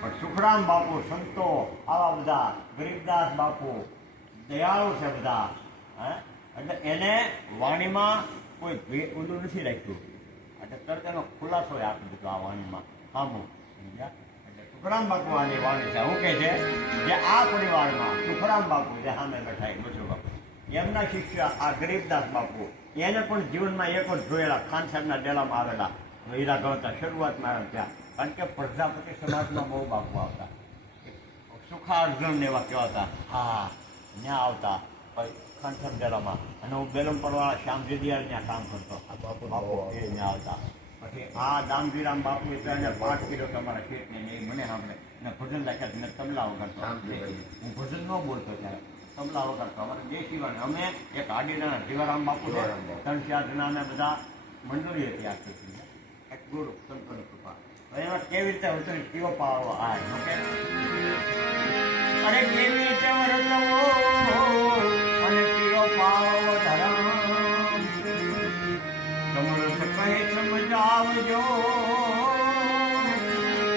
પણ સુખરામ બાપુ, સંતો, આવા બધા ગરીબદાસ બાપુ, દયાળુ છે બધા, હે? એટલે એને વાણીમાં કોઈ ઓલું નથી રાખ્યું. એટલે તરત એનો ખુલાસો આપી દીધો આ વાણીમાં. આમું એટલે સુખરામ બાપુ આની વાણી છે. શું કહે છે? જે આ પરિવારમાં સુખરામ બાપુ જે સામે બેઠા એ બાપુ. એમના શિષ્ય આ ગરીબદાસ બાપુ, એને પણ જીવનમાં એક જ જોયેલા ખાન સાહેબના ડેલામાં આવેલા. હીરા ગણતા શરૂઆતમાં આવ્યા ત્યાં. કારણ કે પ્રજાપતિ સમાજમાં બહુ બાપુ આવતા. સુખાર્જુન ને એવા કહેવાતા હા ત્યાં આવતા. પછી ખાન અને હું બેલમપરવાળા શ્યામજી દિયાળ ત્યાં કામ કરતો. બાપુ એ ત્યાં આવતા. પછી આ દામજીરામ બાપુ એટલે એને પાંચ કર્યો તમારા ખેતને એ મને સાંભળે. અને ભજન રાખ્યા મેં તબલા વગાડતો. હું ભજન ન બોલતો ત્યારે. તબલા વગાડતો. અમારે બે શિવાને. અમે એક આડીના જીવારામ બાપુ ત્રણ ચાર જણા બધા મંડળી હતી આખી ગુરુ, સંતોની કૃપા. એમાં કેવી રીતે હતું કેવો પાવો આ અરે કેવી રીતે વર્તવો? અને કેવો પાવો ધરમ સમર્થ કહે સમજાવજો.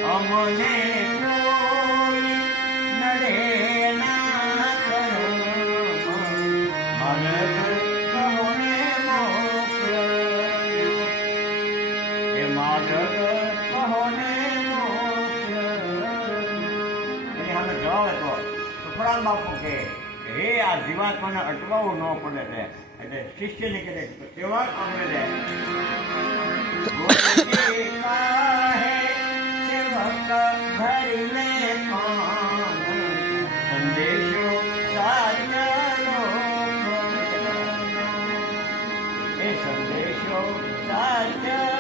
અમને સુખરામ બાપુ કે હે આ જીવાત્માને અટવાવું ન પડે છે એટલે શિષ્યને કરે સેવા કરે છે સંદેશો સાચો